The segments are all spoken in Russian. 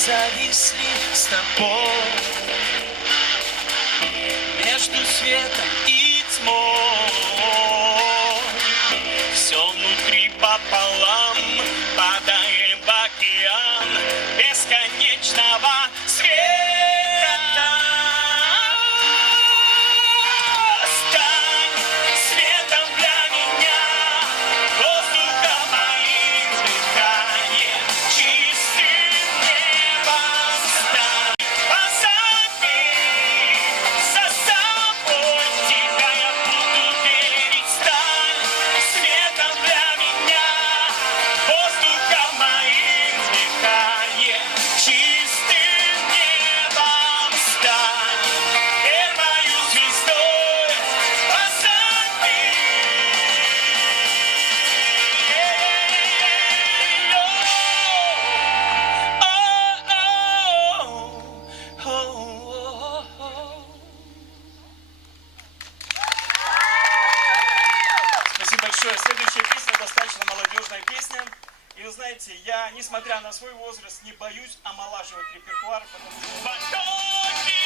зависли с тобой между светом и тьмой. Все внутри пополам, падаем в океан бесконечного света. Стань светом для меня, воздухом моим дыханием, чистым небом стань. Позови за собой, тебя я буду верить. Стань светом для меня, воздухом моим дыханием, чистым небом стань. Первою звездой позови. Спасибо большое. Следующая песня достаточно молодежная песня. И вы знаете, я, несмотря на свой возраст, не боюсь омолаживать репертуар, потому что потоки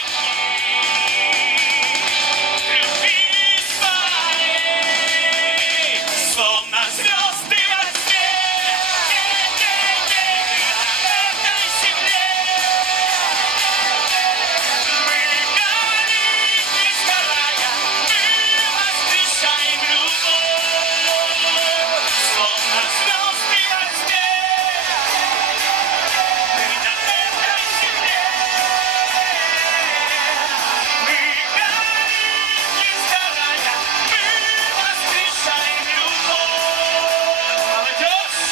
любви своей, словно звезды во тьме, на этой земле. Мы горим, не сгорая, мы воскрешаем любовь, словно звезды во тьме. Мы на этой земле. Мы горим, не сгорая, мы воскрешаем любовь. Молодежь!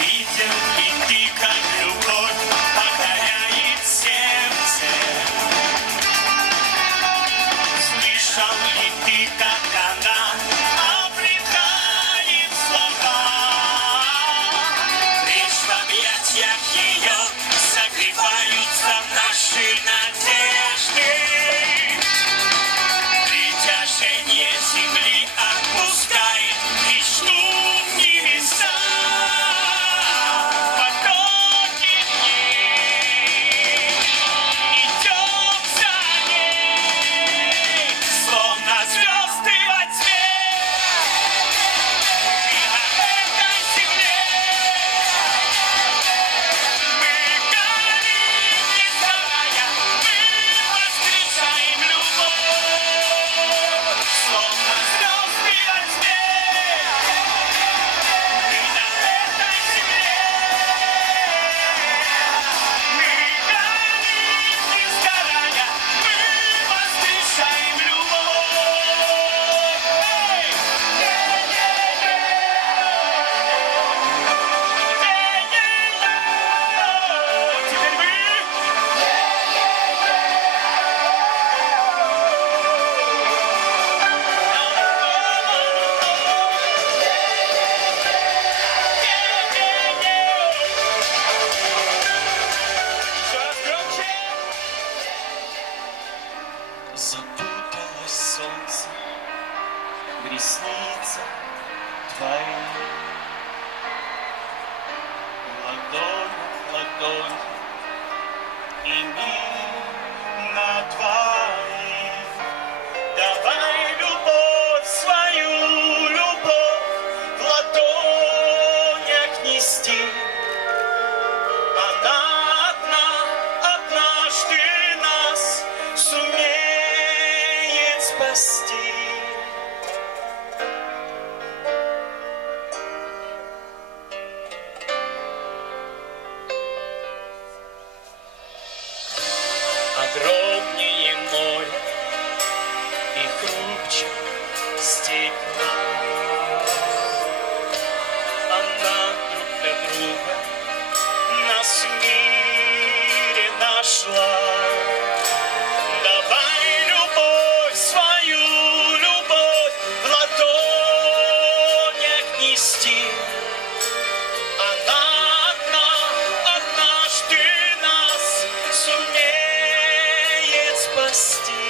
Видел ли ты, как любовь покоряет сердце? Слышал ли ты, как она обретает слова? Лишь в объятиях ее согреваются наши надежды. Притяжение земли отпускает мечту в небеса. Потоки дней, идем за ней, словно звезды во тьме. Мы на этой земле. Мы горим, не сгорая, мы воскрешаем любовь, словно звезды во тьме. Мы на этой земле. Мы горим, не сгорая, мы воскрешаем любовь. Теперь мы. Еще раз громче. Запуталось солнце в ресницах твоих, ладонь в ладонь и мир на двоих. Давай любовь свою, любовь в ладонях нести. Она одна, однажды нас сумеет спасти. Огромнее море и хрупче стекла. Она друг для друга нас в мире нашла. Давай любовь свою, любовь в ладонях нести. Она одна, однажды нас сумеет спасти.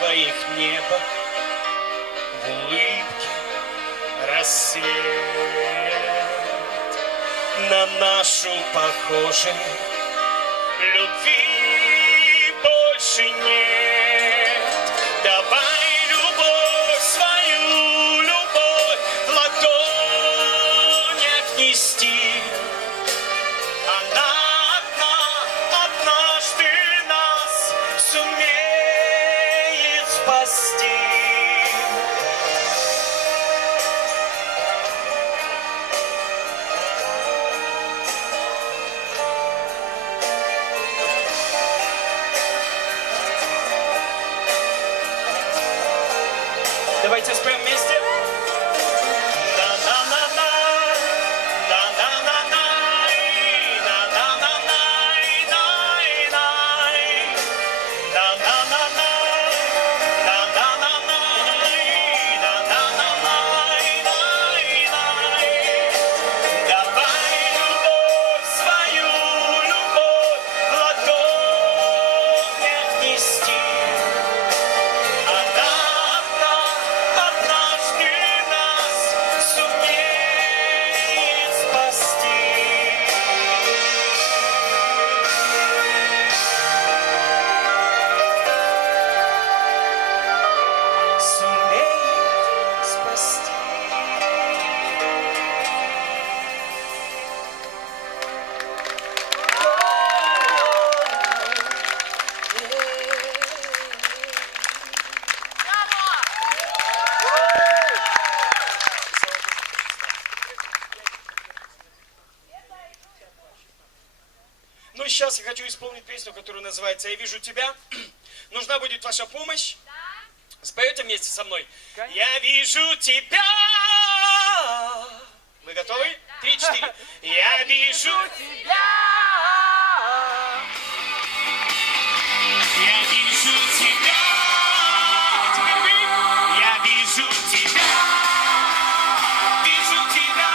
твоих небо, в улыбке рассвет. На нашу похожей любви больше нет. Давай любовь, свою любовь в ладонях нести. Она одна, однажды нас сумеет спасти. Давайте споем вместе. Ну, сейчас я хочу исполнить песню, которая называется «Я вижу тебя». Нужна будет ваша помощь. Да. Споете вместе со мной? Конечно. Я вижу тебя. Вы готовы? Да. 3-4. Я вижу тебя. Я вижу тебя. Теперь вы. Я вижу тебя. Вижу тебя.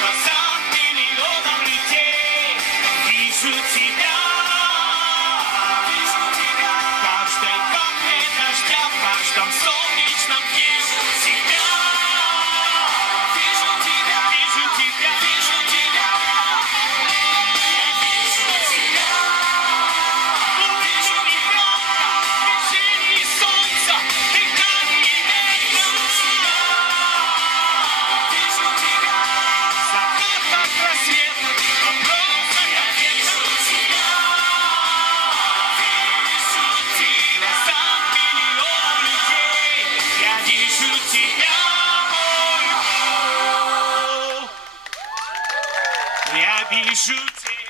Глаза миллионов людей. Вижу тебя. Вижу тебя. Каждой капле дождя, в каждом солнечном дне. Тебя. Вижу тебя. Вижу тебя. Вижу тебя. Я вижу тебя. Вижу ребенка, движение солнца, дыхание ветра. Вижу тебя. Закатах, рассветах, вопросах ответов. Вижу тебя. Глазах миллионов людей. Я вижу тебя, мой Бог. Я вижу тебя.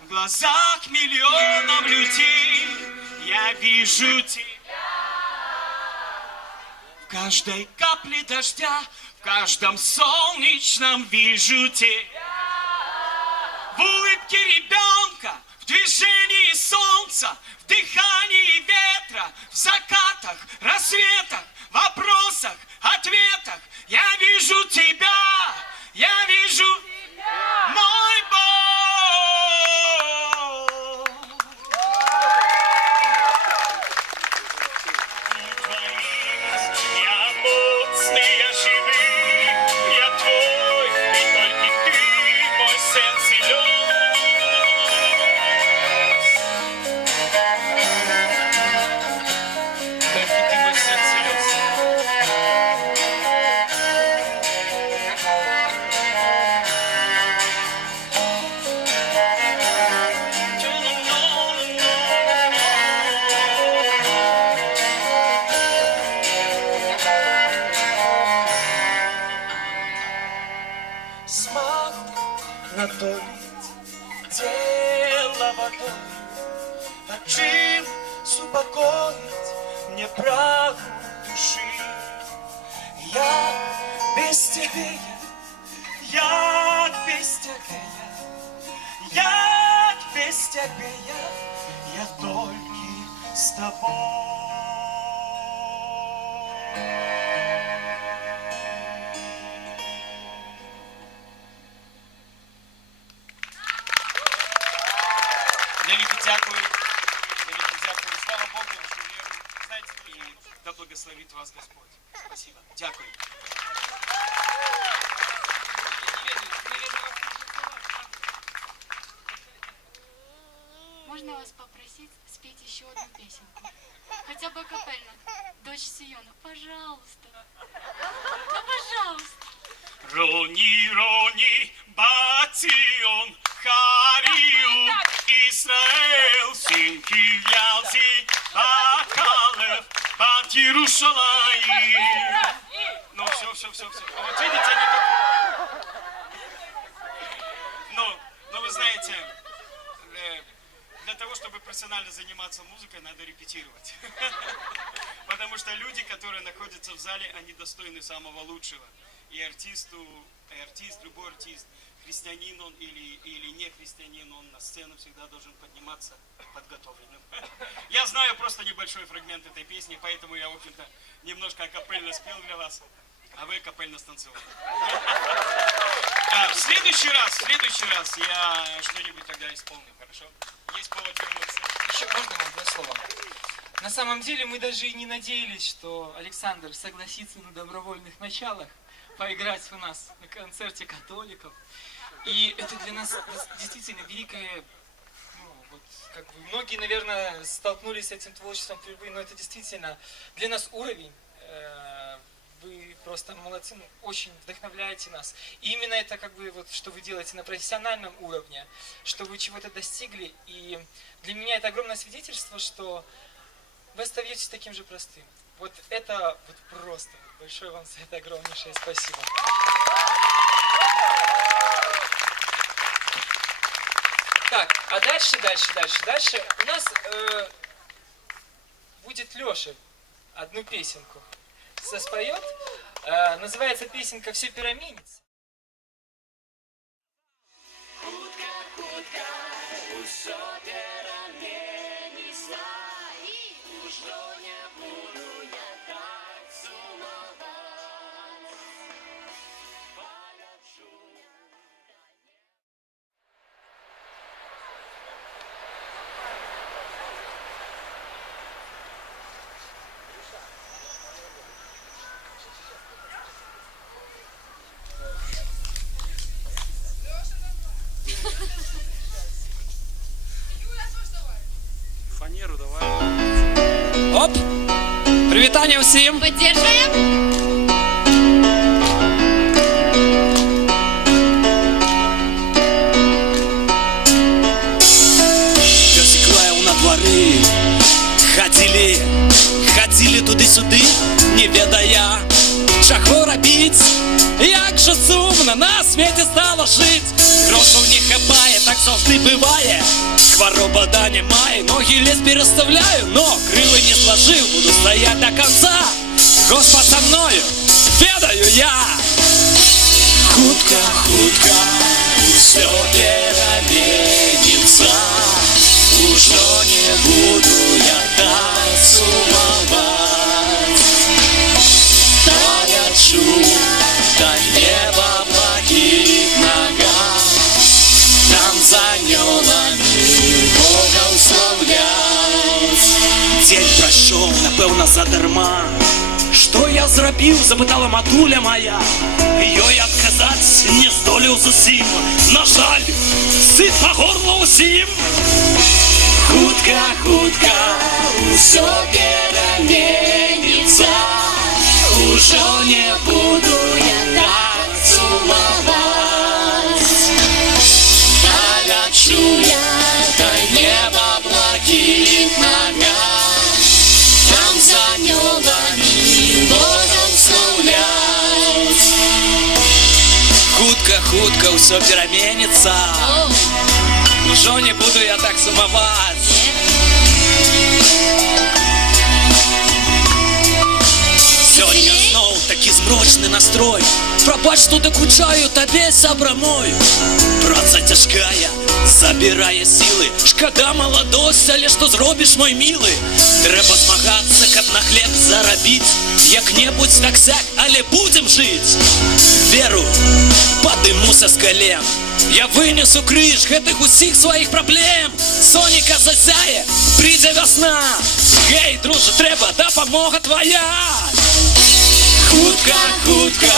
В глазах миллионов людей. Я вижу тебя. В каждой капле дождя, в каждом солнечном вижу тебя. В улыбке ребенка, в движении солнца, в дыхании ветра, в закатах, рассветах, вопросах, ответах. Я вижу тебя, я вижу мой Бог. Я моцный, я живый, я твой, и только ты, мой сын силен. Только ты, мой сын силен. Смаху на то тело водой, а чим супокоїть мне праху души. Як без тебе як без тебе як без тебе я только с тобой. Велике дякую. Велике дякую. Слава Да благословит вас Господь. Спасибо. Дякую. Можно вас попросить спеть еще одну песенку? Хотя бы капельно. Дочь Сиона, пожалуйста. Ну, пожалуйста. Рони, рони, бацион, хариу, Исраэл, синки вялзи, бакалев, бат Иерушалаим. Ну, все. Вот видите, они тут... Ну, вы знаете, для того, чтобы профессионально заниматься музыкой, надо репетировать. Потому что люди, которые находятся в зале, они достойны самого лучшего. И артист, любой артист, христианин он или не христианин, он на сцену всегда должен подниматься подготовленным. Я знаю просто небольшой фрагмент этой песни, поэтому я, в общем-то, немножко акапельно спел для вас, а вы акапельно станцевали. В следующий раз я что-нибудь тогда исполню, хорошо? Есть повод вернуться. Еще можно одно слово? На самом деле мы даже и не надеялись, что Александр согласится на добровольных началах поиграть у нас на концерте католиков. И это для нас действительно великое, как бы многие, наверное, столкнулись с этим творчеством впервые, но это действительно для нас уровень. Вы просто молодцы, очень вдохновляете нас. И именно это, как бы, вот, что вы делаете на профессиональном уровне, что вы чего-то достигли. И для меня это огромное свидетельство, что вы остаетесь таким же простым. Вот это вот просто. Большое вам за это огромнейшее спасибо. Так, а дальше. У нас будет Леша одну песенку споет. Называется песенка «Все переменится». Фанеру давай. Оп! Привітання всім! Поддерживаем. Персиклайл на дворы Ходили туди-сюди, не ведая, чого робить. Як же сумно на світі стало жить. Грошей не хапає, так завжди буває. Хвороба да немає, ноги лес переставляю, но крила не сложил, буду стоять до конца. Господь со мною, ведаю я. Хутко, все переменится. Уже не буду я так сумовать. Полечу до неба благих ногах, там за анёлами Бога уславлять. День пройшов, напевно, задарма. Що я зробив, запитала матуля моя. Ёй отказать не здолів зусім. На жаль, сит по горло усім. Хутко, все переменится. Уже не буду я так сумовать. Полечу я до неба благих ногах, там за анёлами Бога славлять. Хутко, все переменится. Уже не буду я так сумовать. Сьогодні знов такий змрочний настрой. Пробач, що докучаю тобі, сябра мой. Праця тяжкая, забирає сили. Шкода молодость, але що зробиш, мой милий? Треба змагатися, каб на хліб заробіть. Як-небудь так сяк, але будем жить. Веру, подымуся з колен. Я вынесу крыш гэтых усіх своих проблем. Соника засяе, придзе весна. Гей, друже, треба допомога твоя. Хутка, хутка,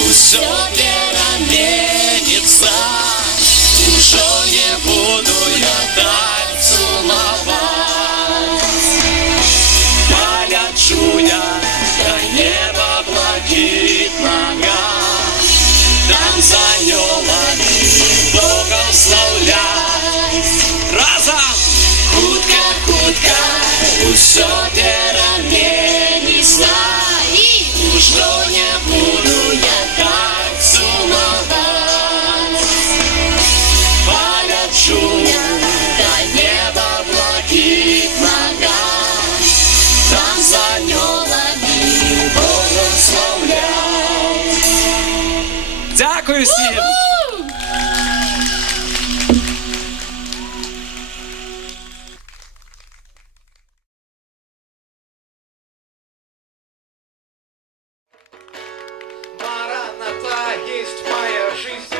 усё пераменится. Ужо не буду я так целовать. Полечу я до неба блакитного, там за анёлами благословлять. Разом! Хутка, хутка, усё пераменится. Ужо не буду я так целовать. Полечу я до неба блакитного, там за анёлами благословлять. Дякую всім! Мараната, есть моя жизнь.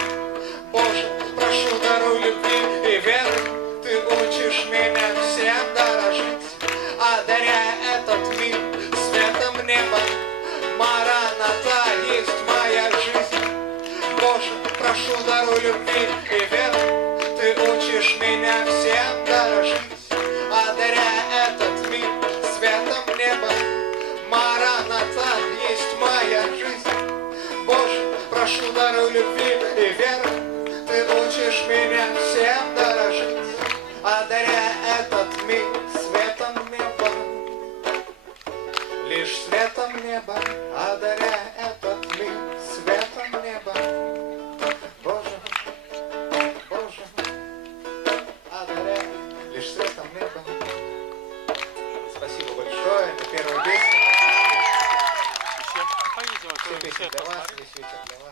Боже, прошу, даруй любви и веры. Ты учишь меня всем дорожить, одаряя этот мир светом неба. Мараната, есть моя жизнь. Боже, прошу, даруй любви и веры. Ты учишь меня всем дорожить, одаряя этот мир светом неба. Мараната, есть моя жизнь. Боже, прошу, даруй любви и веры. Ты учишь меня всем дорожить, одаряя этот мир светом неба. Лишь светом неба, одаряя этот мир светом неба. Боже, Боже, одаряя лишь светом неба. Спасибо большое, это первая песня. Все песни для вас, весь вечер для вас.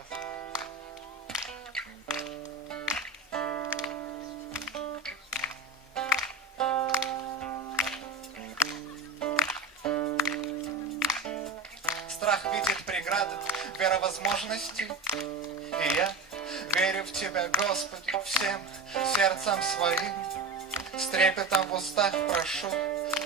Страх видит преграды, вера возможностей. И я верю в Тебя, Господи, всем сердцем своим. С трепетом в устах прошу,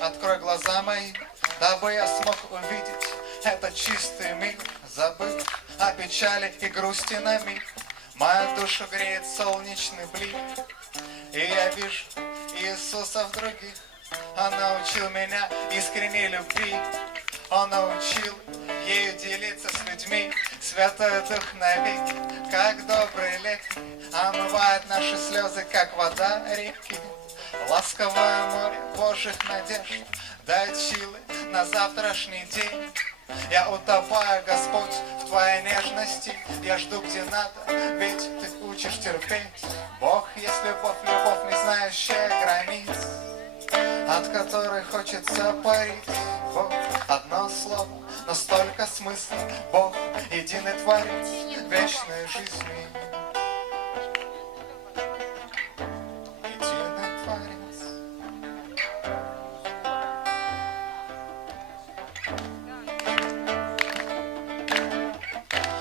открой глаза мои, дабы я смог увидеть этот чистый мир, забыв о печали и грусти на миг. Мою душу греет солнечный блик, и я вижу Иисуса в других. Он научил меня искренней любви, Он научил ею делиться с людьми. Святой Дух навеки, как добрый лекарь, омывает наши слезы, как вода реки. Ласковое море Божьих надежд дает силы на завтрашний день. Я утопаю, Господь, в Твоей нежности. Я жду, где надо, ведь Ты учишь терпеть. Бог есть любовь, любовь, не знающая границ, от которой хочется парить. Бог, одно слово, но столько смысла. Бог, единый Творец вечной жизни. Единый Творец.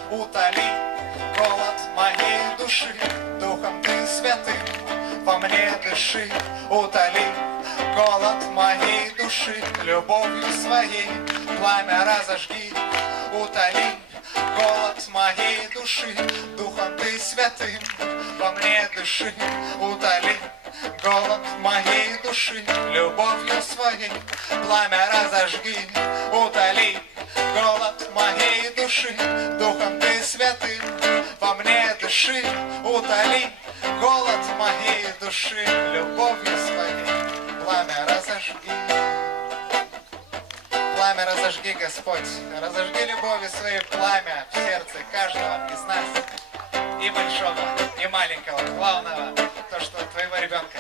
Утоли голод моей души, Духом Ты святым во мне дыши. Утоли голод моей души, любовью своей пламя разожги. Утоли голод моей души, Духом Ты святым во мне дыши. Утоли голод моей души, любовью своей пламя разожги. Утоли голод моей души, Духом Ты святым во мне дыши. Утоли голод моей души, любовью своей пламя разожги. Пламя разожги, Господь, разожги любовью своей пламя в сердце каждого из нас, и большого, и маленького, главного, то, что твоего ребенка.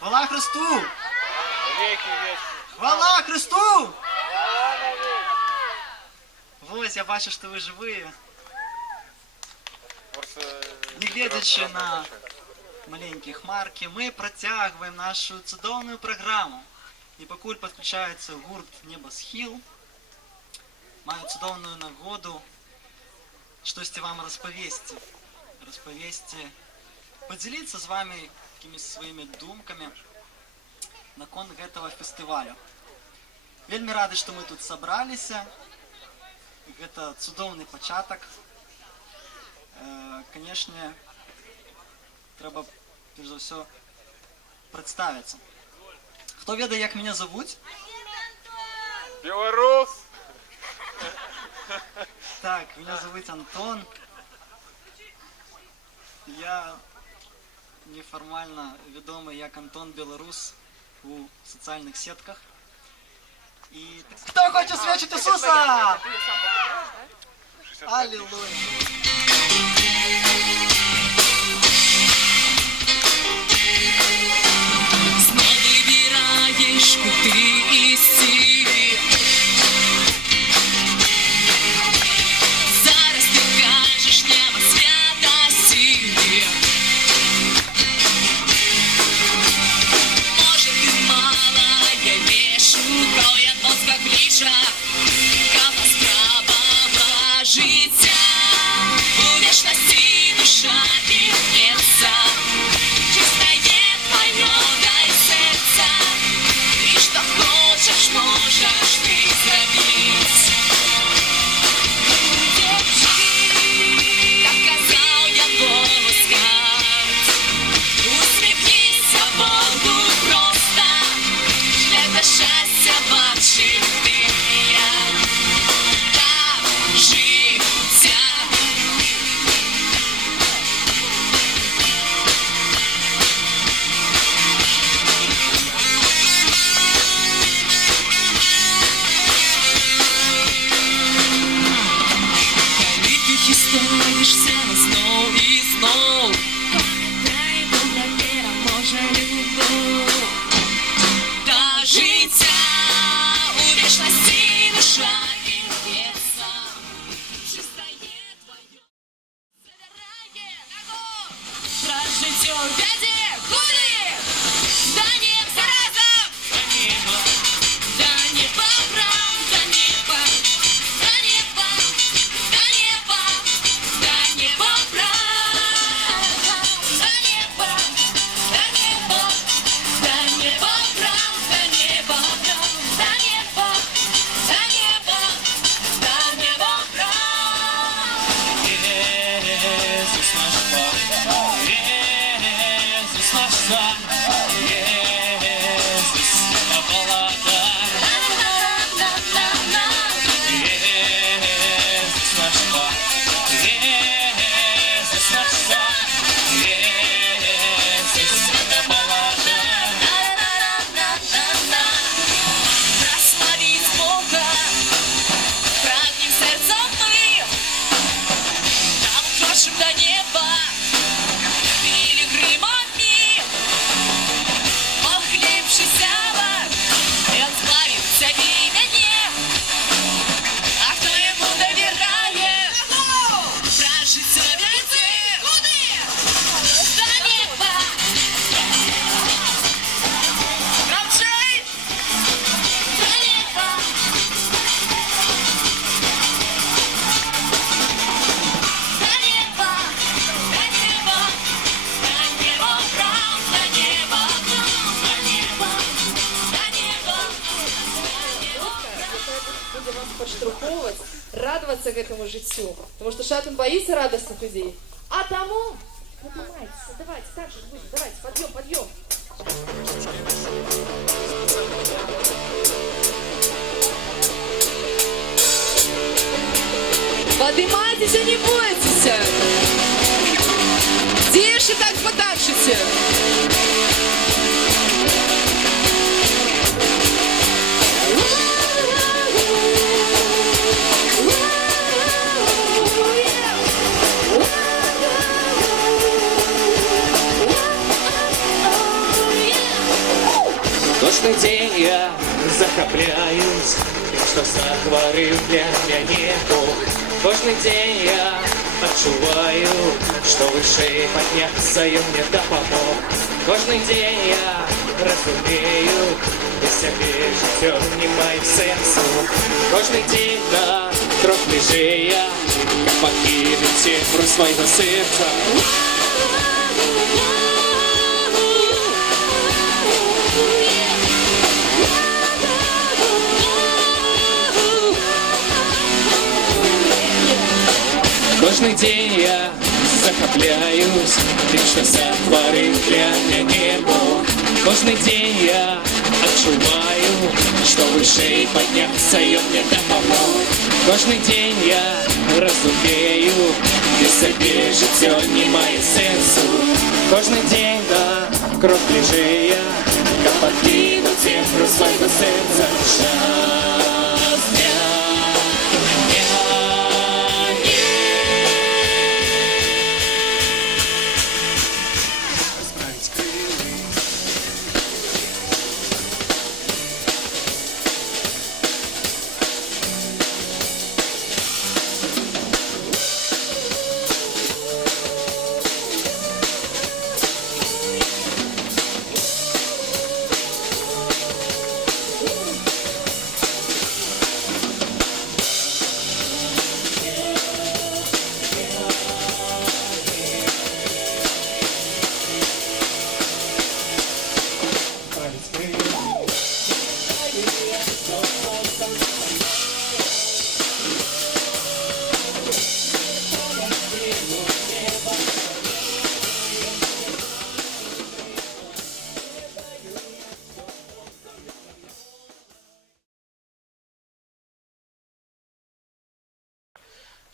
Хвала Христу! Хвала Христу! Ось, я бачу, що ви живі. не глядячи на маленькі хмарки, ми протягуємо нашу цудовну програму. І покуль підключається гурт «Небосхил», маю цудовну нагоду штосьці вам розповісти, поділитися з вами якимись своїми думками наконт гэтага фестивалю. Вельмі рады, што мы тут сабраліся. Гэта цудоўны пачатак. Канешне, трэба, перш за ўсё, прадставіцца. Хто ведае, як мяне завуць? Белорус! Так, меня зовут Антон. Я неформально ведомый як Антон Белорус у социальных сетках. И кто хочет свечить Иисуса? Аллилуйя. Знов вибираєш, куди йти. Зараз ти кажеш, нема святості. Може ти мала, я вішу, твоя носка кліша, капа справа життя. У вічності душа пікнеться, чистає твоє дай серця, і що хочеш, можеш ти зробити. Так казав я Богу скажу, усміхнися Богу просто, шлях до щастя бачив ти я, так життя. Коли ти хистаєшся знов і знов, пам'ятай, добра віра може любов. Та життя у вічності душа пікнеться, чистає твоє. Забирає ногу, про життя в'яді куди? До неба разом, до неба, до неба, прям до неба, до неба, до неба, до неба, прям до неба, до неба, до неба, прям до неба, прям до неба, до неба, до неба, прям. Иисус наш Бог, Иисус наш Царь, Иисус обладатель, Иисус наш Бог, Иисус наш Царь, Иисус обладатель. Прославить Бога, прагнем сердцем мы, там укрошим до неба, пилигримами, охлебшися вар, и он славится в имени, а кто ему доверяет, прожить советы, до неба, громчей, до неба. До неба, до неба, до неба, прям до неба, до неба, до неба, Будем вас подштурховывать, радоваться к этому життю. Потому что Шатун боится радостных людей. А тому поднимайтесь, давайте, так же будет, давайте, подъем, подъем. Поднимайтесь и не бойтесь. Тише так потанчите. Кожний день я захопляюсь, тим, що захворив для мяне Бог. Кожний день я Адчуваю, што вышэй падняцца ён мне дапамог. Кожны дзень я разумею, без сябе жыццё не мае сэнсу. Кожны дзень на крок бліжэй я, каб пакінуць цемру свайго сэрца. Кожны дзень я захапляюсь тым, што сатварыў для мяне Бог. Кожны дзень я адчуваю, што вышэй падняцца ён мне дапамог. Кожны дзень я разумею, без сябе жыццё не мае сэнсу. Кожны дзень на крок бліжэй я, каб пакінуць цемру свайго сэрца. Час дня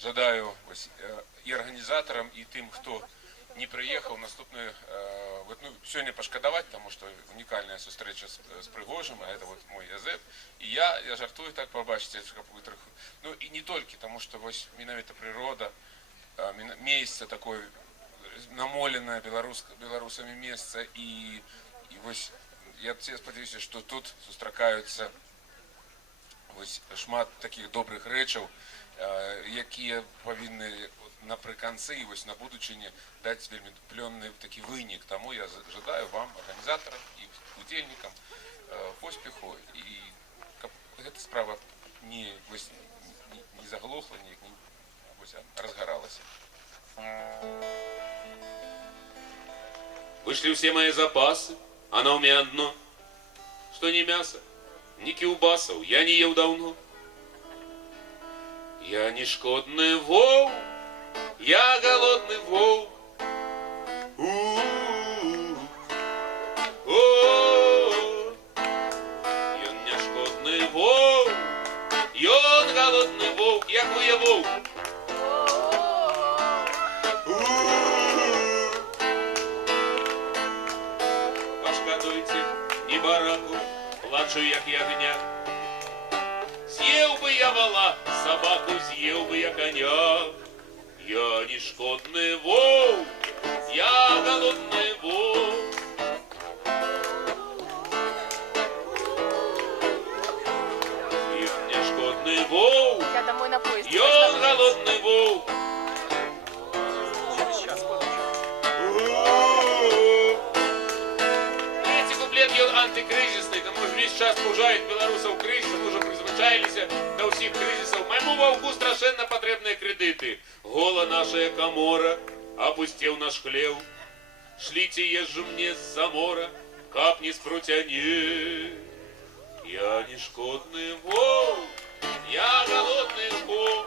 Жадаю ось, і організаторам, і тим, хто не приїхав, наступную, сьогодні пошкодувати, тому що унікальна зустріча з Пригожим, а це вот мой Язеп. І я жартую так, побачите, ну і не тільки, тому що ось менавіта природа, місце таке намолене білорусами місце, і ось я сподіваюся, що тут зустрічаються ось шмат таких добрих речей, які повинні наприкінці, ось на будучині дати вельми пльонний такий винік. Тому я жадаю вам, організаторам і удільникам, поспіху, і щоб ця справа не заглохла, а розгоралася. Вышли все мои запасы, а на уме одно, что ни мясо, ни киубасов я не ел давно. Я не шкодный волк, я голодный волк. Ён не шкодный волк, ён голодный волк, як я волк. Пошкодуйте, не бараку, плачу як ягня. Съел бы я вола, собаку съел бы я коня. Я не шкодный волк, я голодный волк. Я не шкодный волк, Я домой на поезд. я голодный волк. Третий куплет ён антикризисный, тому что весь час пужает белорусов кризисом, уже призвичайлися до всіх кризисів. Моєму вовку страшенно потребні кредити. Гола наша комора, опустел наш хлев. Шлите езжу мне с замора, капни с прутяне. Я не шкодный волк, я голодный волк.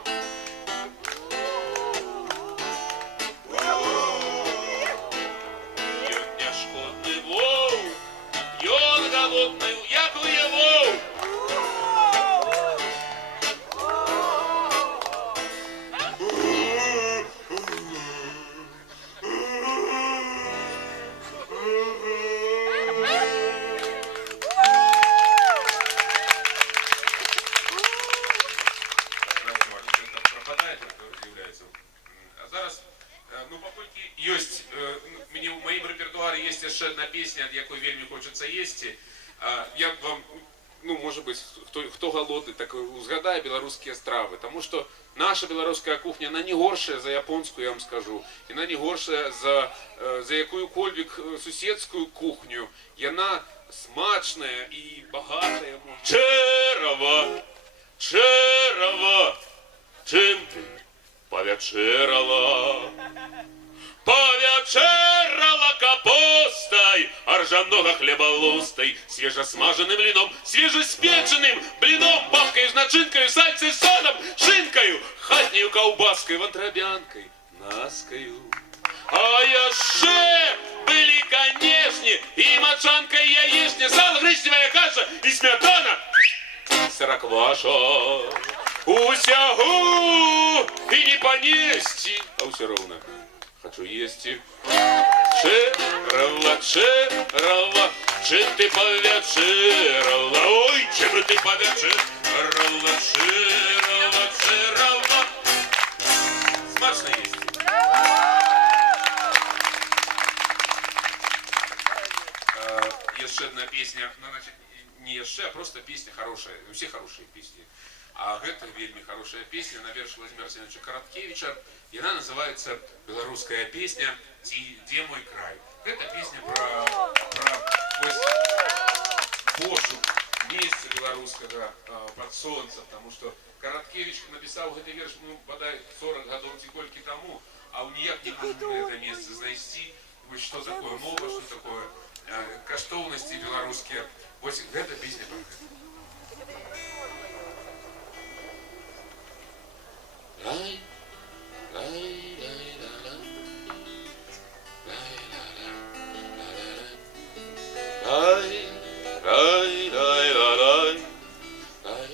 Я не шкодный волк, ён голодный, як я волк. Пропадает, является. А зараз, ну, паколькі ёсць, в моім рэпертуары есть яшчэ одна песня, ад якой вельмі хочацца есці. Я вам ну, может быть, кто голодный, так узгадае белорусские стравы. Потому что наша белорусская кухня, она не горшая за японскую, я вам скажу. И она не горшая за якую-кольвик суседскую кухню. И она смачная и богатая. Чэрава, чэрава, чым ты повячэрала? Повячэрала капустой, ржаного хлеба лустой, свежесмаженным блином, свежеспеченным блином, бабкой с начинкой, сальцей, солом, шинкою, хатнею колбаской, вантробянкой, наскою. А яшчэ были, конечно, и мочанка, и яичня, сало, гречневая каша, и сметана, сырокваша. Усягу и не понести, а все равно хочу есть. Чэрала, чэрала, чем ты повячэрала? Ой, чем ты повячэрала? Чэрала, чэрала. Смачно есть. Еще одна песня, ну, значит, не еще, а просто песня хорошая. Все хорошие песни. А гэта вельмі хорошая песня на верш Владимира Семеновича Короткевича. И она называется «Белорусская песня «Где мой край». Это песня про пошук места белорусского под солнцем, потому что Короткевич написал этот верш, ну, подай 40 годов тикольки тому, а у ніяк не можем это место знайти, что такое мова, что такое каштовности белорусские. Вот эта песня про это. Лай, лай, лай, лай, лай, лай, лай, лай.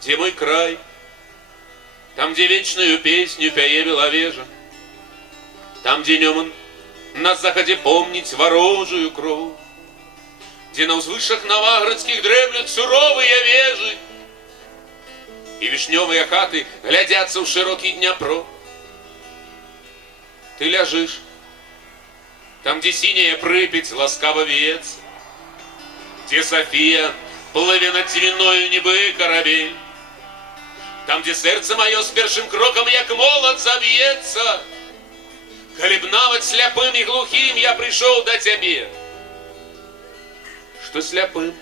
Где мой край? Там, где вечную песню пяе беловежа, там, где днем на заходе помнить ворожую кровь, где на узвышах новоградских дремлют суровые вежи, и вишневые хаты глядятся в широкий Днепро. Ты ляжешь, там, где синяя Припять ласкаво веется, где София плыве над двиною небы корабель, там, где сердце мое с першим кроком, як молот, забьется, коли б нават сляпым и глухим я пришел до тебе. Что сляпым,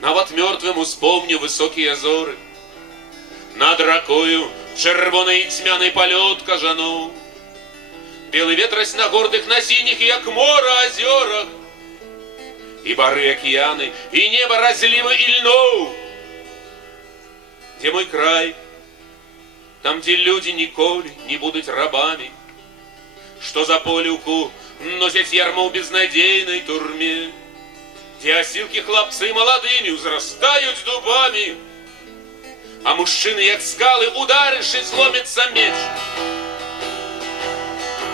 нават мертвым успомню высокие зоры, над ракою червоный тьмяный полет кажану, белый ветрось на гордых, на синих, як мора озерах, и бары океаны, и небо разливы и льну. Где мой край? Там, где люди ніколи не будут рабами, что за полюку носят ярмо в безнадейной турме, где осилки хлопцы молодыми взрастают дубами, а мужчины, як скалы, ударишь, зломится меч.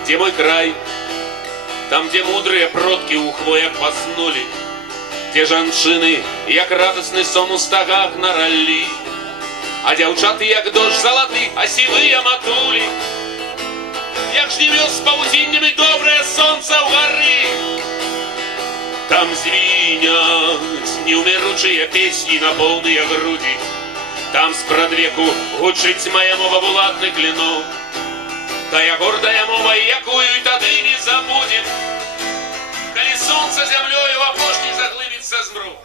Где мой край? Там, где мудрые продки у хвоях поснули, где жанчыны, як радостный сон у стагах нарали, а дзяўчаты, як дождь золоты, а сивые матули, як жнівёл с паутиннями доброе солнце у горы. Там звінять неумиручие песни на полные груди, там спрадвеку гучыць моя мова булатных клинов, тая гордая мова, якую и тады не забудем, коли солнце землёю в апошний заглыбится змрок.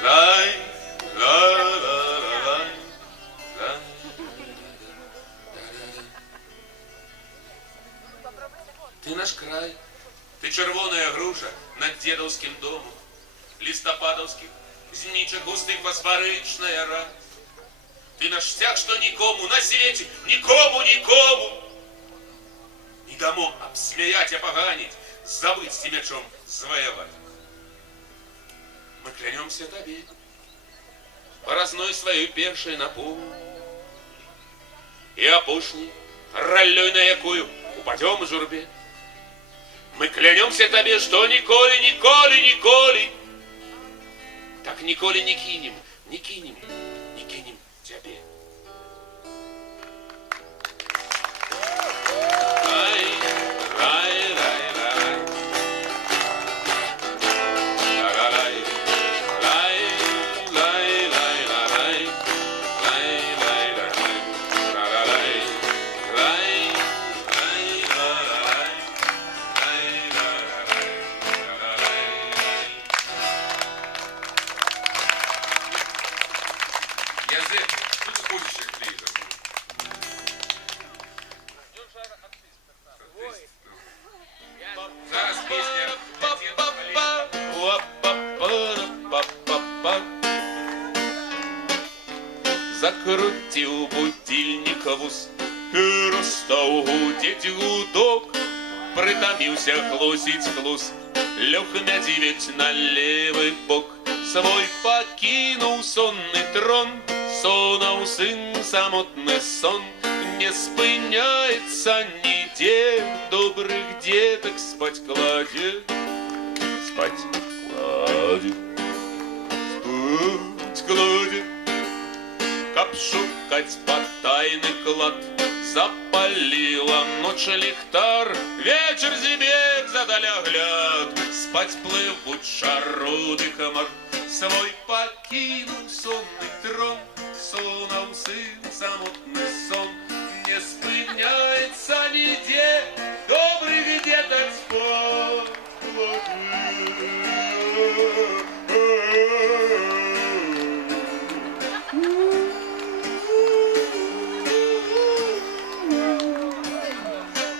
Лай, ла, ла, ла, лай, лай. Ты наш край, ты червоная груша над дедовским домом, листопадовских, зимничек густых фосфоричная рать. Ты наш стяг, что никому на свете, никому не дамо обсмеять, опоганить, забыть с мечом завоевать. Мы клянемся тебе, порозной свою першей напомню, и опушни, ролей на якую упадем в журбе. Мы клянемся тебе, что николи, так николи не кинем тебе. Рай, рай, рай, рай. Ра-ра-рай, рай, рай, рай, рай. Рай, рай, рай, ра-ра-рай. Рай, рай, рай, рай, рай, ра-ра-рай. Язык, что ты хочешь от Лизы? Зараз песня Деда Валерия. Закрутил будильник вуз, перестал гудеть гудок, притомился хлусить хлус, лег на 9 на левый бок, свой покинул сонный трон, сонал сын самотный сон, не спыняется ніде, добрых деток спать кладет, спать кладет, спать кладет. Каб шукать потайный клад, запалила ночь ліхтар, вечер зимек задали огляд, спать плывут шаруды комар, свой покинул сонный трон, сонал сын самотный сон, не спыняется ніде, добрых деток спать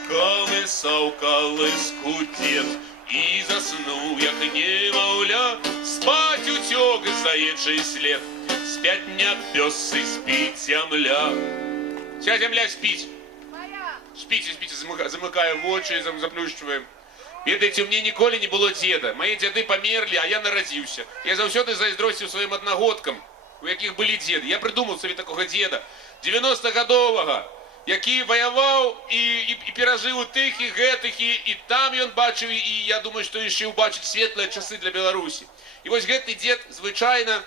Колисав колиску дід і заснув, як немовля, спать утек заячий след, спять не пес и спит земля. Вся земля спит. Спите, спите, замыкаем очі, заплющиваем. Ведаеце, у мне ніколі не было деда. Мои деды померли, а я народился. Я заўсёды зайздросціў своим одногодкам, у якіх былі деды. Я придумал себе такого деда, 90-гадовага, які воевал и перажил тых и гэтых, и там ён бачыў, и я думаю, что еще убачыць светлые часы для Беларуси. И вот гэты дед звычайно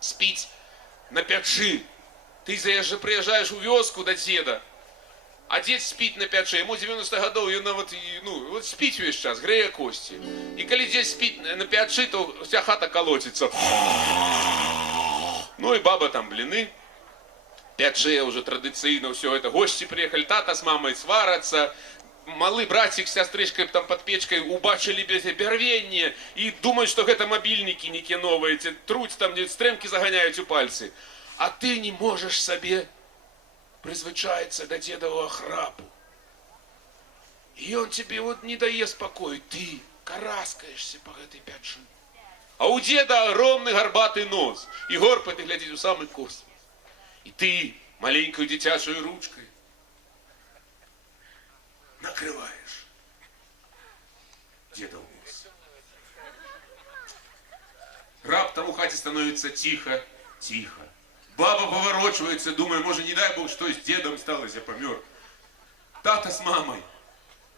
спіць на печы. Ты приезжаешь у вёску до деда, а дед спит на печы, ему 90 годов, и он вот спит весь час, грея кости. И когда дед спит на печи, то вся хата колотится. Ну и баба там блины. Пяче уже традиционно все это. Гости приехали, тата с мамой сварятся. Малый братик с сестричкой там под печкой убачили бярвенне и думают, что это мобильники не новые, труть там, стрэмки загоняют у пальцы. А ты не можешь себе призвычаиться до дедового храпу. И он тебе вот не дает спокою, ты караскаешься по этой пячи. А у деда огромный горбатый нос, и горб ты глядит у самый космос. И ты маленькую дитячую ручкой накрываешь дедов нос. Раптом у хати становится тихо, тихо. Баба поворачивается, думая, может, не дай Бог, что с дедом сталось, я помер. Тата с мамой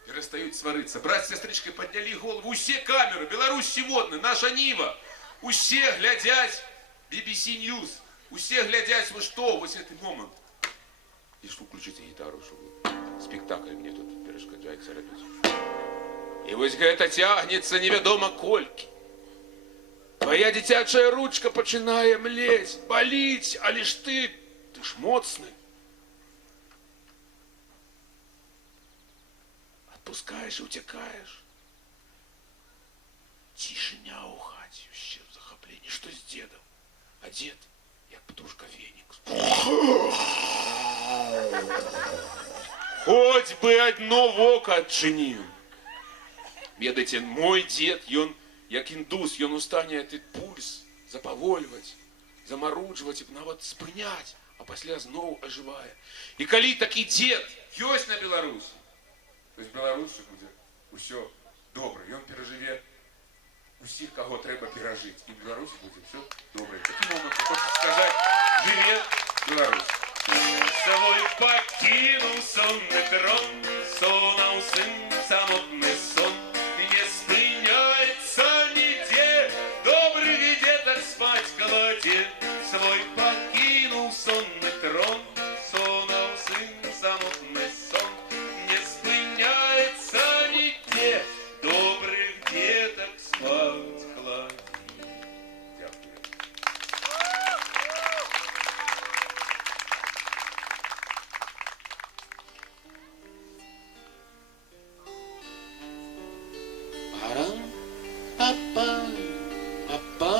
перестают свариться. Брат с сестричкой подняли голову. Усе камеры, Беларусь сегодня, наша Нива. Усе глядять BBC News. Усе глядять, вы что, вот этот момент. И что, включите гитару, чтобы спектакль мне тут перешкоджается робить. И вот это тягнется неведомо кольки. Твоя дитячая ручка починає млеть, боліть, а лиш ти ж моцний. Отпускаешь и утекаешь. Тишиня у хаті, ще в захоплении. Что с дедом? А дед, як петрушка Фенікс. Хоть бы одно воко отчинил. Ведаеце, мой дед, ён як індус, ён устане этот пульс запавольваць, замаруджваць, нават спыняць, а пасля зноў ажывае. І калі такі дзед ёсць на Беларусі, то есть беларусу будзе ўсё добра, ён перажыве усіх, каго трэба перажыць, і Беларусі будзе ўсё добра. Такім момантам хочется сказаць, жыве Беларусь. Свой покинул сонный трон, сонал сын самотный сон, не спыняется нигде, добрый деток спать кладет, свой покинул сон. Па-па, па-па,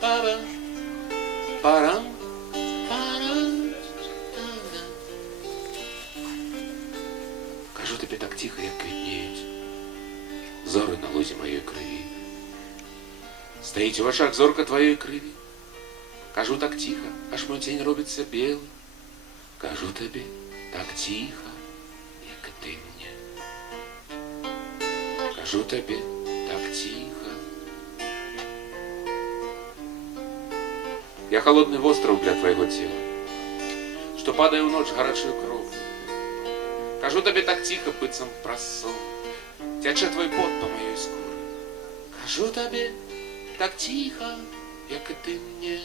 па-па, парам, парам, та-да. Кажу тобі так тихо, як квітніють зори на лузі моєї крові. Стоїть в очах зорка твоєї криві. Кажу так тихо, аж мой тінь робиться білий. Кажу тобі так тихо, як і ти мені. Кажу тобі так тихо. Я холодный остров для твоего тела, что падая в ночь горячую кровь. Кажу тобі так тихо, быццам просол, тяче твой пот по моей скуре. Кажу тобі так тихо, як і ти мені.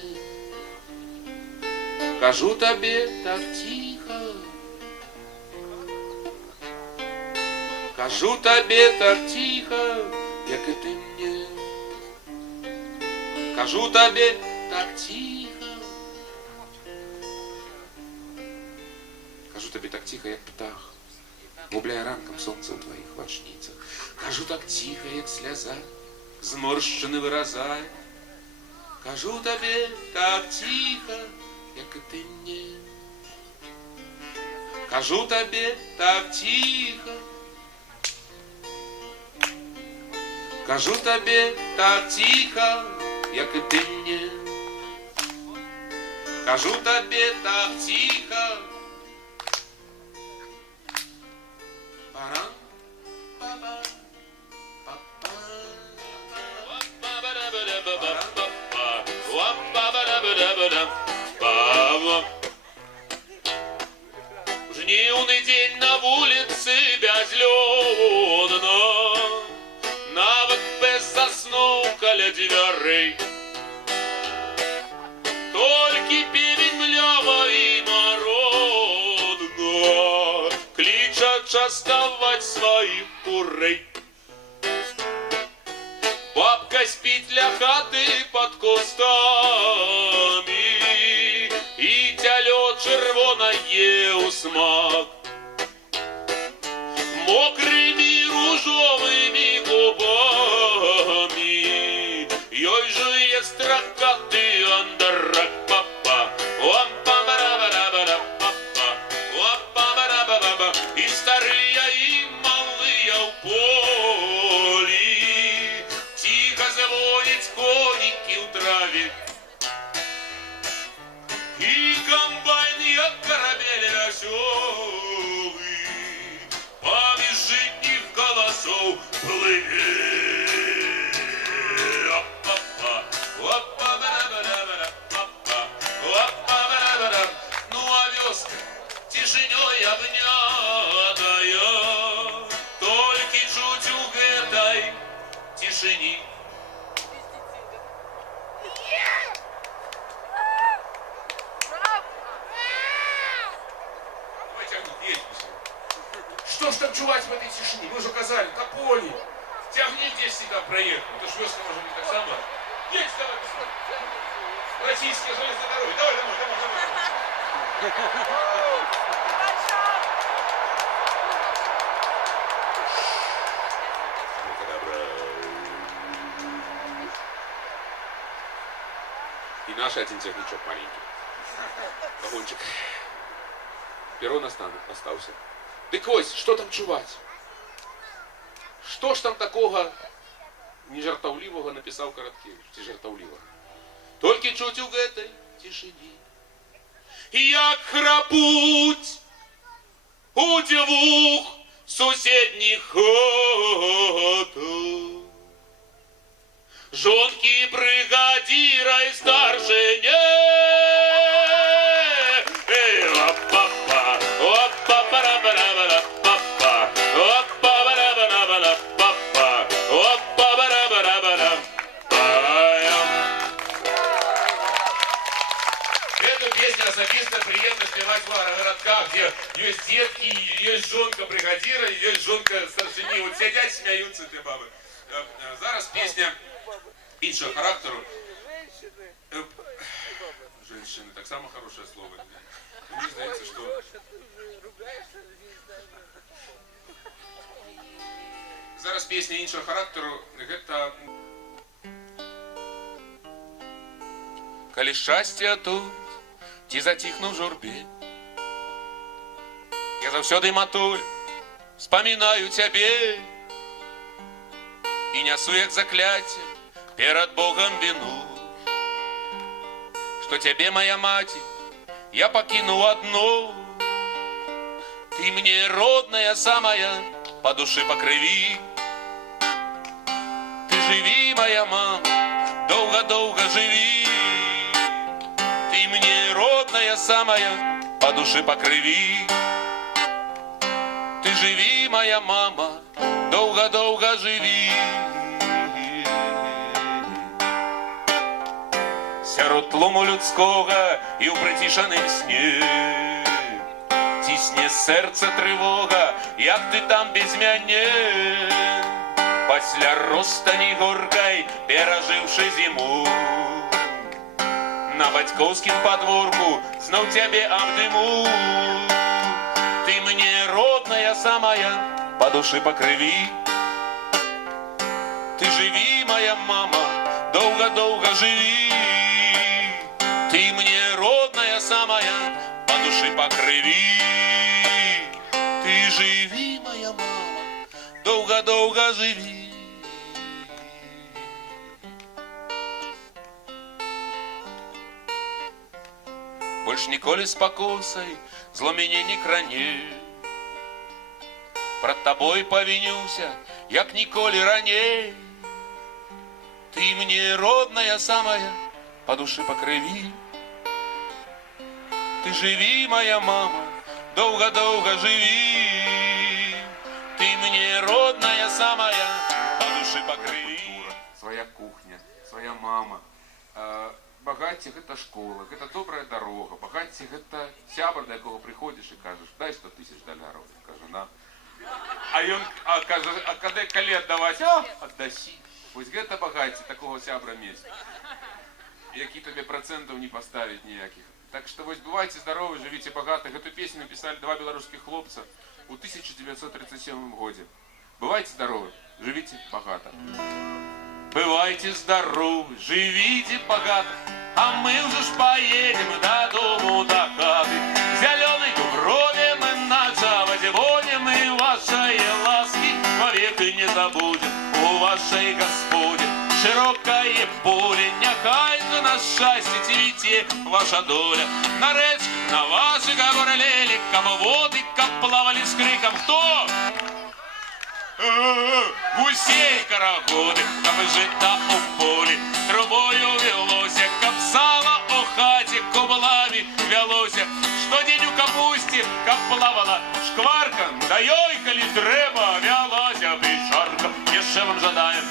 Кажу тобі так тихо. Кажу тобі так тихо, як і ти мені. Кажу тобі так тихо. Кажу тобі так тихо, як птах, губляє ранком сонце у твоїх вачницях. Кажу так тихо, як сльоза, зморщене виразає. Кажу тобі так тихо, як і ти мені. Кажу тобі так тихо. Кажу тобі так тихо, як і ти мені. Кажу тобі так тихо. Парам, па-па, па-па. Жнивный день на вулиці безлюдно, навіть без заснув каля дверей. Тільки півень мляво і народно клича частовать своїх курей. Бабка спить ля хати під кустами, і тяльо червоне у смак. Мокрими ружовими губами ёй жує строкатый андарак. Папа, папа, и старые, и малые в полі тихо звонять коники у траві. И комбайн, як корабель веселый, поміж житніх колосов плыве. Ну а вёска тишинёй обнятая, только чуть у этой тишине. Давай тягнуть, есть пусть. Что ж там чувать в этой тишине? Мы же указали, Тополи. Тягни 10 там проехал. Это ж вёска может быть так само. Едь, давай быстрее. Российская железная дорога. Давай, давай, давай, давай. И наш один тягничок маленький. Вагончик. Перрон остался. Дык ось, что там чувать? Что ж там такого нежартовливого написал Короткевич? Ці жартовливого. Только чуть у этой тишине. Як храпуть у двух соседних хатах. Жонки бригадира и старшине. Эту песню особисто приятно спевать в городках, где есть детки, есть жонка бригадира, есть жонка старшини. Вот сидять, смеются те баби. Зараз песня іншого характеру. Женщины, так само хорошее слово. Мені здається, що Зараз песня іншого характеру, гэта... Калі шчасце тут, ці затихну в журбе, я заўсёды, матуль, вспоминаю цябе і нясу як закляцце перад Богом вину, что тебе, моя маці, я покину одну. Ты мне родная самая, по душе, по крови. Ты живи, моя мама, долго-долго живи. Ты мне родная самая, по душе, по крови. Ты живи, моя мама, долго-долго живи. Сярод тлуму людского і ў прыцішаным сне цісне сэрца трывога, як ты там без мяне. Пасля розстані горкай, перажыўшы зіму, на бацькоўскім падворку зноў цябе абдыму. Ты мне родная самая, по душе, по крови. Ты живи, моя мама, долго-долго живи. Ты мне родная самая, по душе, по крови. Ты живи, моя мама, долго-долго живи. Больш ніколі спакусай, зло мяне не кране. Пред тобой повинюся, як ніколі раней. Ты мне родная самая, по душе, по крови. Ты живи, моя мама, долго-долго живи. Ты мне родная самая, по душе, по крови. Своя кухня, своя мама. Багацце – гэта школа, гэта добрая дорога. Багацце – гэта сябар, до якого приходиш і кажеш, дай 100 000 доляров. Кажу, на. А ён кажа, а калі аддаваць? Аддасі. Вось гэта багацце, такого сябра месць, які табе процентаў не поставіць ніякіх. Так что вось бывайте здоровы, живите богато. Эту песню написали два белорусских хлопца у 1937 году. Бывайте здоровы, живите богато. Бывайте здоровы, живите богато, а мы уже ж поедем до дому, до хаты. В зеленой дуброве мы на Джаваде будем, и вашей ласки вовек и не забудем. У вашей Господи широкое поле, няхай же на счастье цвіте ваша доля. На речках, на ваших оборлели, кому воды, как плавали с криком. Кто? Гусей карагоды, каб жита у полі трубою велося, каб сало у хаті кублами вялося. Штодень у капусті, каб плавала шкварка, да ёй, калі трэба, вялася печарка. Яшчэ вам жадаем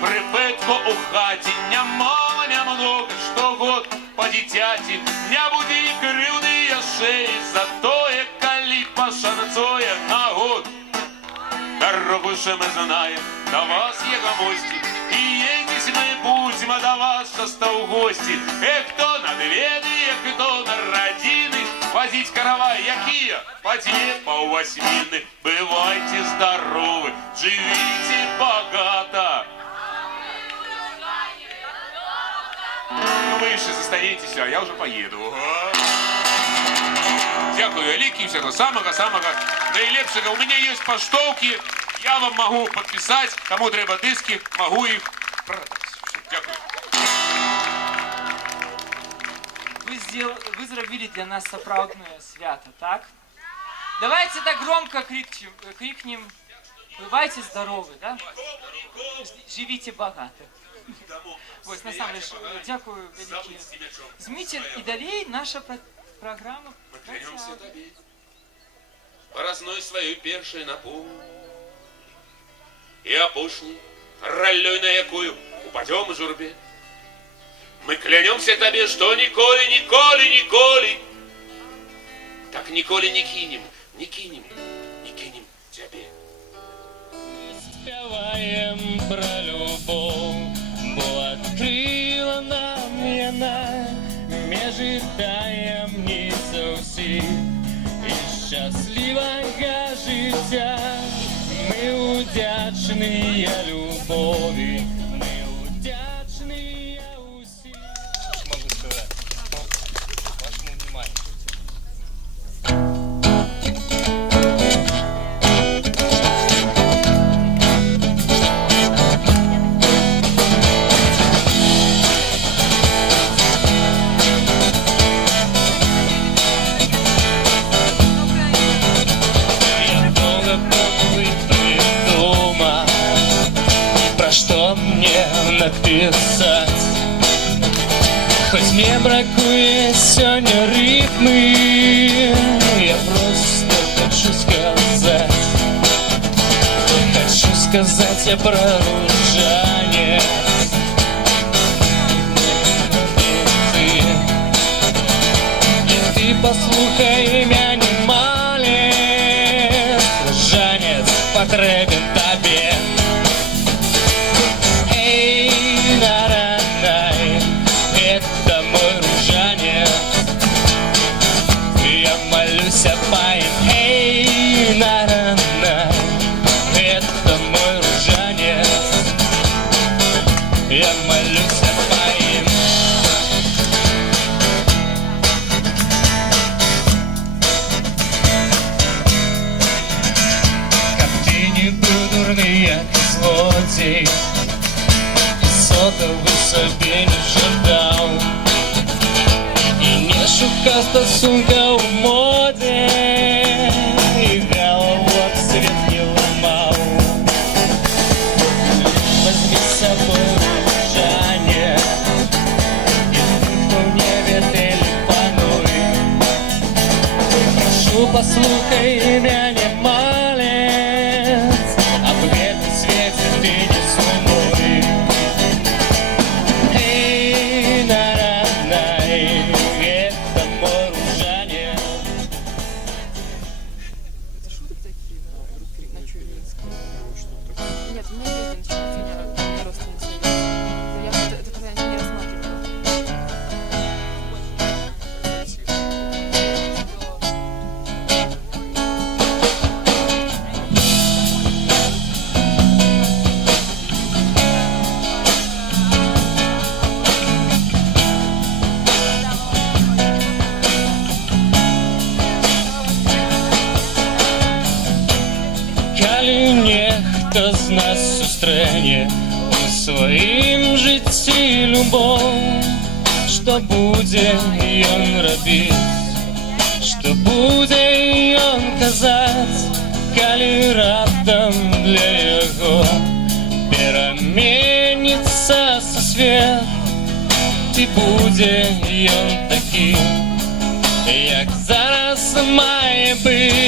прыбытку у хаті нямала, нямнога, штогод па дзіцяці. Не будзе і крыўды яшчэ і за тое, калі пашанцуе на год. Дорогу же мы знаем, до вас его гости, и ездить мы будем до вас часто в гости. Кто на дведы, кто на родины, возить каравай, якие, по две, по восьмины. Бывайте здоровы, живите богато. Вы еще застанетесь, а я уже поеду. Дякую вялікі, всего самого-самого наилепшего. У меня есть поштовки, я вам могу подписать, кому треба диски, могу их продать. Дякую. Вы зробили для нас сапраўднае свято, так? Давайте так громко крикнем. Бывайте здоровы, да? Живите богато. Вот, насамрэч, дякую вялікі. Зміцер, і далей наша программа. Мы клянемся тобі, поразнуй свою першую напомню, и опушни, ролей на якую упадем в журбе. Мы клянемся тебе, что николи, николи, николи, так николи не кинем, не кинем, не кинем тебе. Спяваем про любовь, бо открыла нам яна межи таємниця всіх і щасливого життя. Ми у удячні любові, ми удячні усім. Что могу сказать? Ну, вашему вниманию. Я долго побыть дома, про что мне написать. Хоть мне бракует сегодня ритмы, я просто хочу сказать я про ружание. И ты послухай меня, малец, ружанец потребен тебе. Эй, на-на-най, это мой ружанец. Я молюсь по им. Эй, на-на-най, это мой ружанец. Я молюсь по им. Как ты не был дурный, як злодей, сотовый собі не жадав. І не шукав стосунка у моді, і головок світ не ламав. Возьми с собой ружание, и ты в небе телефонуй. Прошу, послухай меня, малец, об этом свете ты не сумуй. Эй, на-на-най, это мой ружанец. Это шутки такие, на Чуринском? Нет, у меня есть один на родственном совете. Но я это когда я не рассматривала. Калі нехто з нас сустрэне у сваім жыцці любоў, што будзе ён рабіць, што будзе ён казаць, калі раптам для яго пераменіцца сусвет, ці будзе ён такі, як зараз мае быць.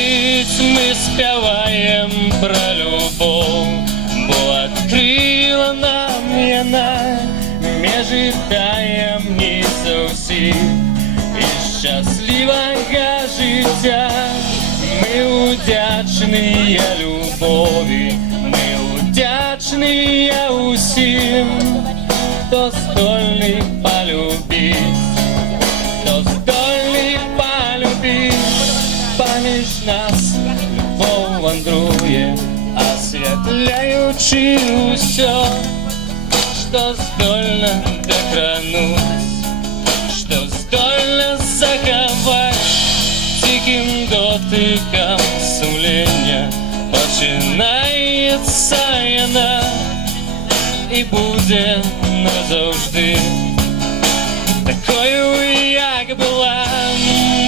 Мы спяваем пра любоў, бо адкрыла нам яна межы таямніц усіх і шчаслівага жыцця. Мы удзячныя любові, мы удзячныя усім, хто здольны полюбіць, хто здольны полюбіць. Паміж нас любоў вандруе, асвятляючы ўсё, што здольна дакрануць, што здольна захаваць. Ціхім дотыкам сумлення пачынаецца яна і будзе назаўжды такою, як была.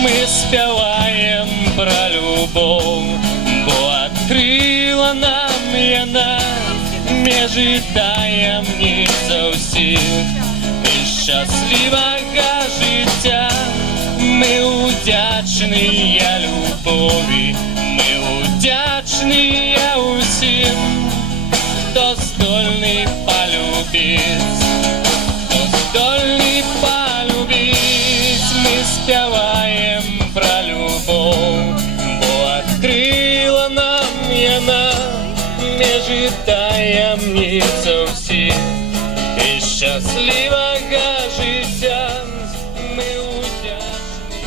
Мы спяваем пра любоў, бо адкрыла нам яна межы таямніц усіх і шчаслівага жыцця. Мы удзячныя любові, мы удзячныя усім, хто здольны полюбіць, хто здольны полюбіць. Мы спяваем пра любоў, бо адкрыла нам яна межы таямніц усіх і шчаслівага жыцця. Мы удзячны.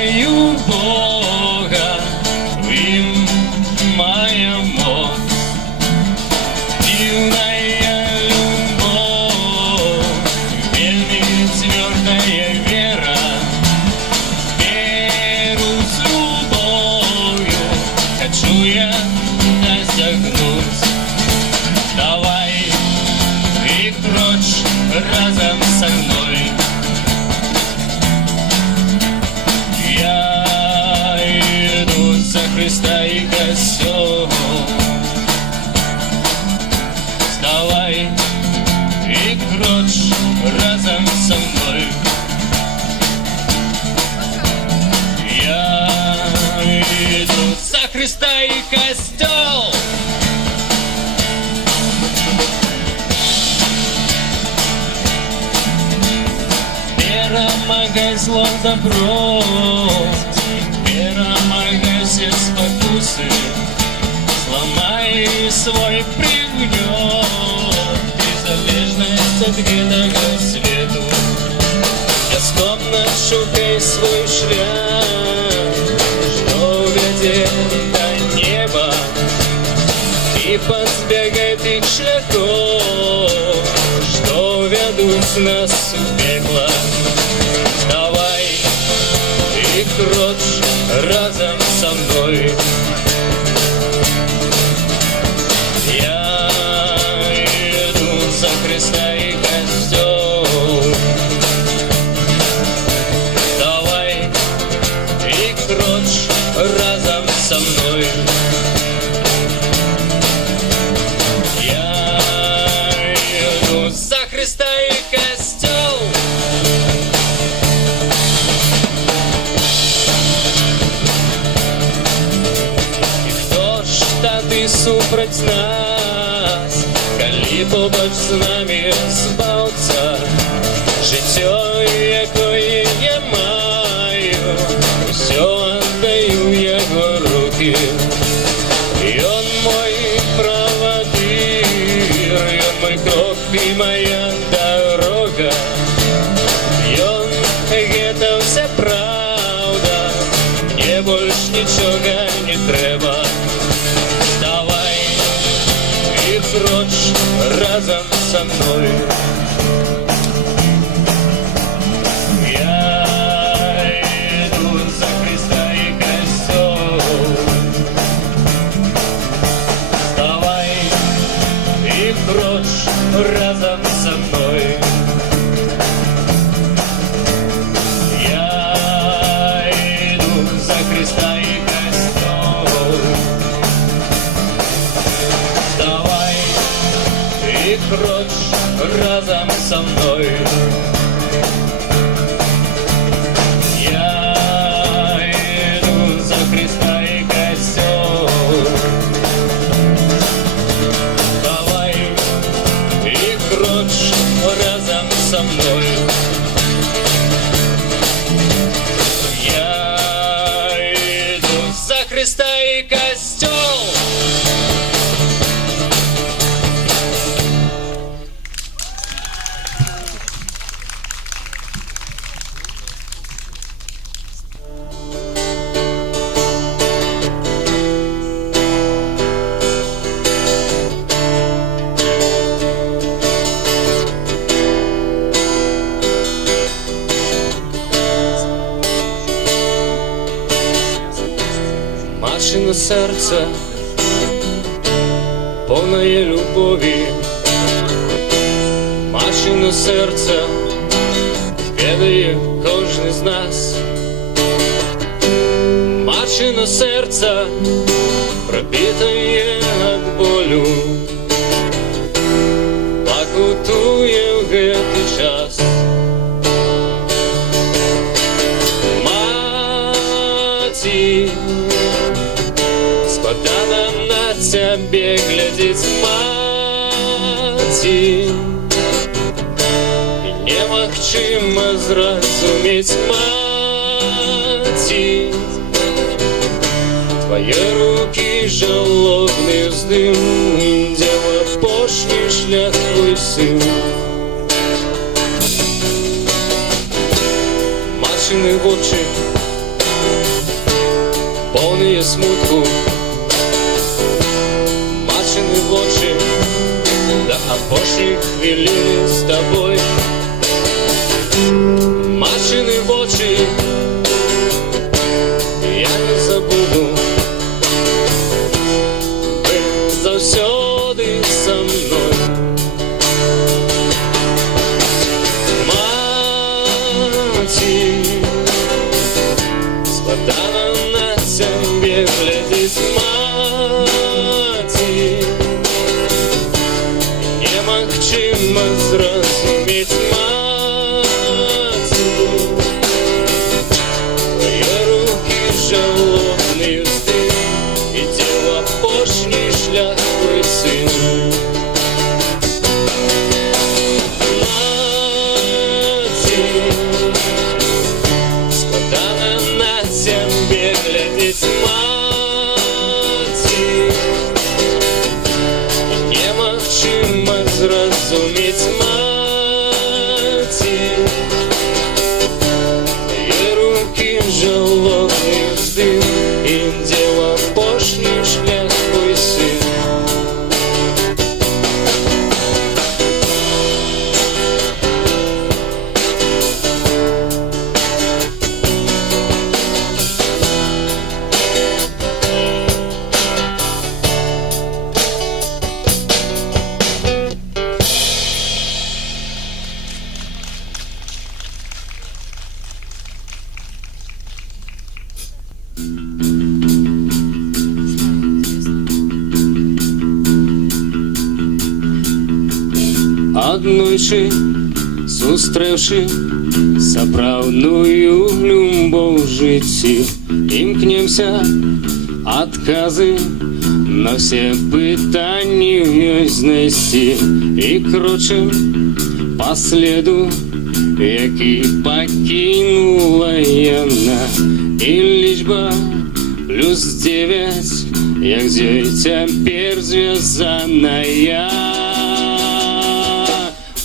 Вітаю Бога, им моему. Дивная любовь, вельми твердая вера. Веру с любовью хочу я досягнуть. Давай и прочь разом со мной. Я иду за Христа и костел. Вставай и прочь разом со мной. Я иду за Христа и костел. Перемагай зло добро, перемагай все спокусы, сломай свой пригнет и залежность от этого свету. Бесконно шукай свой шлях, что ведет до неба, и подбегай ты к шляху, что ведут нас в пекло. Давай и прочь разом со мной. Я иду за Христа и костел. Давай и прочь разом со мной. Я иду за Христа и костел. Ты супроть нас, коли побач з нами збавця, життя, якої я маю, все отдаю його руки. И он мой проводир, и он мой крок, и моя дорога. И он, это вся правда, мне больше нічого не треба. Прочь разом со мной. Я иду за Христа и костел. Вставай и прочь разом со мной. Я иду за Христа и костел. Вставай и прочь разом со мной. Я иду за Христа и костел. Давай и прочь разом со мной. Я иду за Христа и костел. Машина серця, повної любові, машина серця, відає кожен з нас. Машина серця, пробитає від болю, пакутує в гетий час. Маті, складана на тебе глядить маті, і немагчыма зразумець маті. Твои руки жалобный вздым, дело пошли шлях твой сын. Машины в очі, додає смутку, бачені в очі, до опошніх хвилин з тобою. Бачені в очі, я не забуду, ви завсёди со мною. Маті, складана на тебе глядить маті, немагчыма зразумець маці, твои руки жалобны ўздым, ідзе ў апошні шлях твой сын. Маці, складана на цябе глядзець маці, немагчыма зразумець маці, твои руки жалобны ўздым, ідзе ў апошні шлях твой сын. Аднойчы сустрэўшы сапраўдную любоў у жыцці, імкнемся адказы на ўсе пытанні ёй знайсці і крочым па следу, які пакінула яна, і лічба +9, як з ёй цяпер звязаная.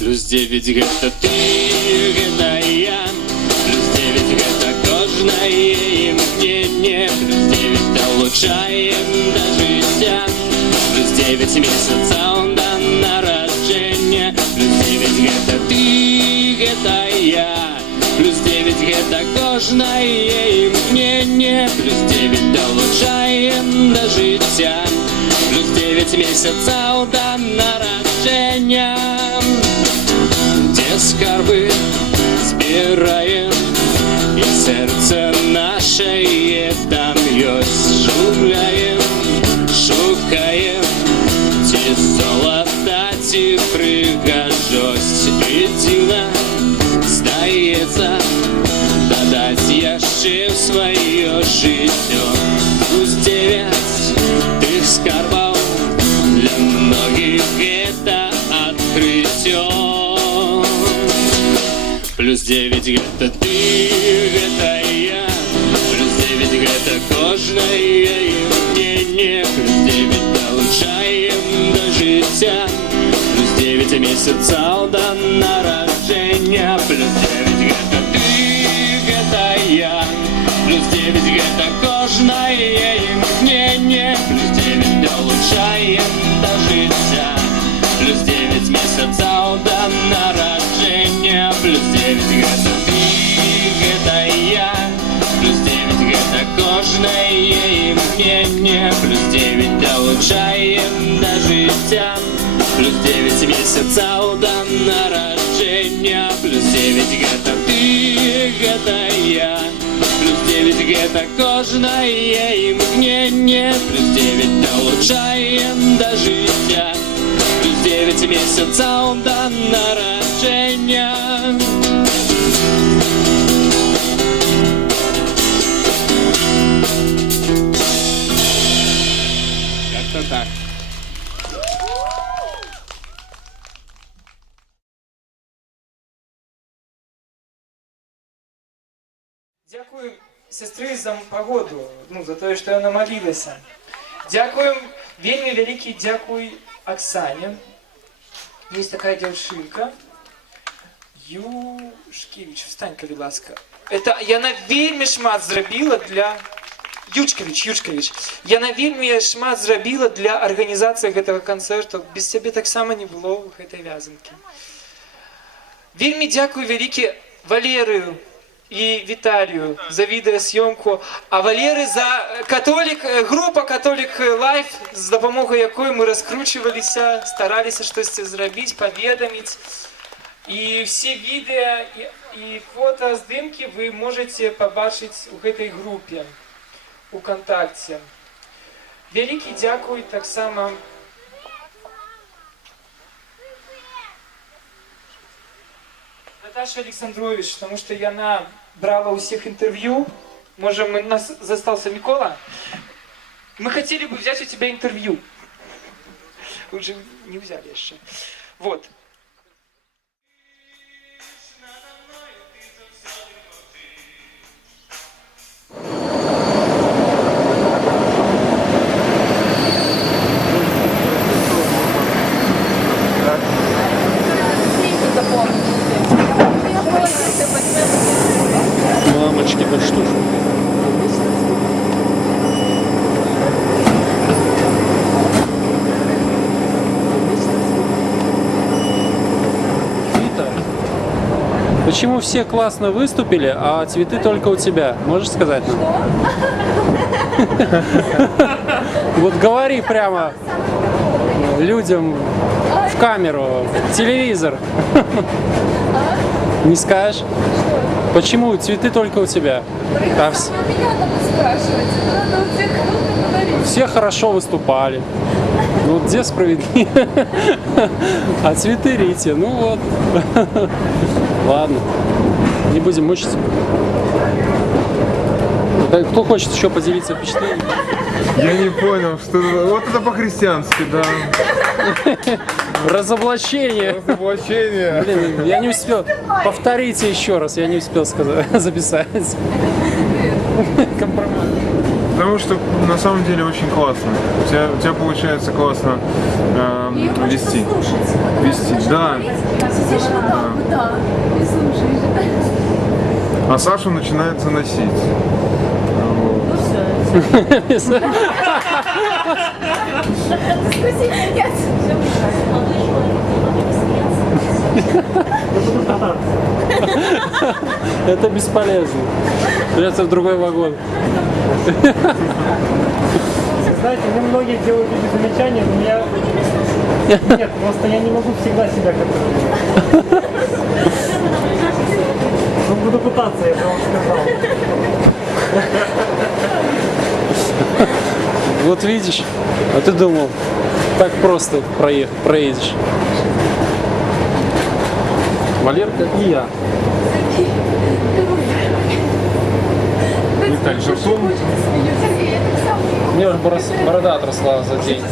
+9 гэта ты, гэта я, +9 гэта кожнае імкненне, +9 далучаем да жыцця, +9 месяцаў да нараджэння, +9 гэта ты, гэта я, +9 гэта кожнае імкненне, +9 далучаем да жыцця, +9 месяцаў да нараджэння. Где скарбы збираем, и сердце наше там ёсць, жугляем, шукаем, ці золата, ці прыгажосць, і дзіўна здаецца дадаць яшчэ ў сваё жыццё +9 тых скарбаў, для многіх гэта адкрыццё. +9 гэта ты, гэта я, +9 гэта кожнае імкненне, +9 далучаем да жыцця, +9 месяцаў да нараджэння, +9 гэта ты, гэта я, +9 гэта кожнае імкненне, +9 далучаем да жыцця, +9 месяцаў да нараджэння, +9 гэта ты, гэта я, +9 гэта кожнае імкненне, +9 далучаем да жыцця, +9 месяцаў да нараджэння, +9 гэта ты, гэта я, +9 гэта кожнае імкненне, +9 далучаем да жыцця, +9 месяцаў да нараджэння. Как-то так. Дякую сестры за погоду, за тое, што яна малілася. Дзякуем, вельмі вялікі дзякуй Оксане. Есть такая девчинка. Юшкевич, встань, калі ласка. Это яна вельмі шмат зрабіла для Юшкевич, яна вельмі шмат зрабіла для арганізацыі гэтага канцэрту. Без цябе таксама не было гэтай вязанкі. Вельмі дзякую вялікі Валерыю і Віталію за відэасъёмку, а Валеры за група Католік Лайф, з дапамогай якой мы раскручваліся, стараліся штосьці зрабіць, паведаміць. І все відэа і фота здымкі вы можете пабачыць у гэтай групе УКонтакце. Вялікі дзякуй таксама Наташа Александрович, потому что яна брала у всех интервью. Может, у нас застался Микола? Мы хотели бы взять у тебя интервью. Уже не взяли еще. Вот. Мамочки, да что ж. Вита, почему все классно выступили, а цветы только у тебя? Можешь сказать нам? Вот говори прямо людям в камеру, в телевизор. Не скажешь? Почему цветы только у тебя? А все хорошо выступали. Ну где справедливо? А цветы Рите, ну вот. Ладно, не будем мучиться. Кто хочет еще поделиться впечатлениями? Я не понял, что вот это по-христиански, да. Разоблачение. Разоблачение. Блин, я не успел. Повторите еще раз, я не успел сказать, записать. Компромат. Потому что на самом деле очень классно. У тебя получается классно вести. Вести, да. А Саша начинает заносить. Это бесполезно. Придется в другой вагон. Знаете, мне многие делают эти замечания, но я... Нет, просто я не могу всегда себя контролировать. Ну, буду пытаться, я бы вам сказал. Вот видишь, а ты думал, так просто проедешь. Валерка и я. Виталь, живцом. У меня уже борода отросла за день.